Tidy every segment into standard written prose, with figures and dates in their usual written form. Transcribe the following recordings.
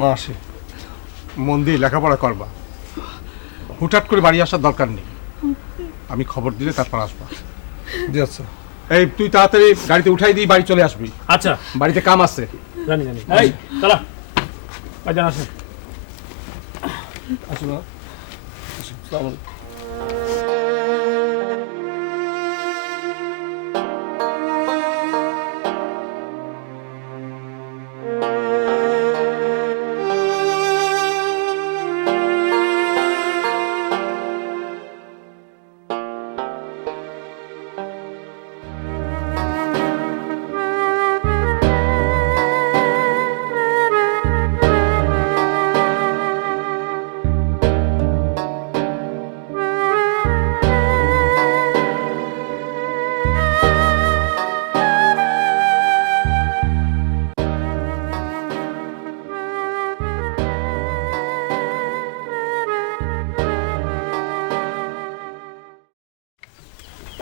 মাসি মন দিয়ে লেখাপড়া করবা, হুটহাট করে বাড়ি আসার দরকার নেই। আমি খবর দিলে তারপর আসবা। জি আচ্ছা। এই তুই তাড়াতাড়ি গাড়িতে উঠাই দিয়ে বাড়ি চলে আসবি। আচ্ছা, বাড়িতে কাম আছে। জানি জানি। এই চলা, বাজান আসে। আসুন। আসসালামু আলাইকুম।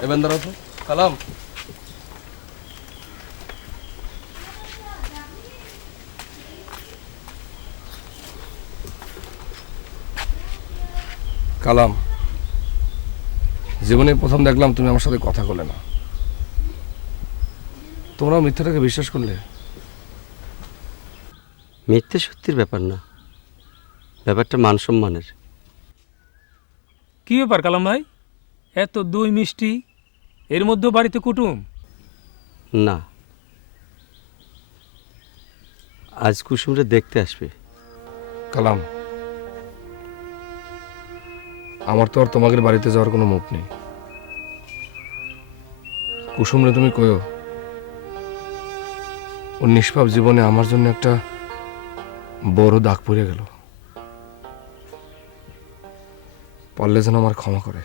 এবার দাঁড়াও তো কালাম। কালাম, জীবনে প্রথম দেখলাম তুমি আমার সাথে কথা বলে না। তোমরাও মিথ্যাটাকে বিশ্বাস করলে। মিথ্যে সত্যির ব্যাপার না, ব্যাপারটা মান সম্মানের। কি ব্যাপার কালাম ভাই, এত দই মিষ্টি, এর মধ্যে বাড়িতে কুটুম? না, আজ কুসুমরে দেখতে আসবে। কালাম, আমার তো আর তোমাদের বাড়িতে যাওয়ার কোনো মুখ নেই। কুসুমরে তুমি কয়ো ওর নিষ্পাপ জীবনে আমার জন্য একটা বড় দাগ পড়ে গেল, পারলে যেন আমার ক্ষমা করে।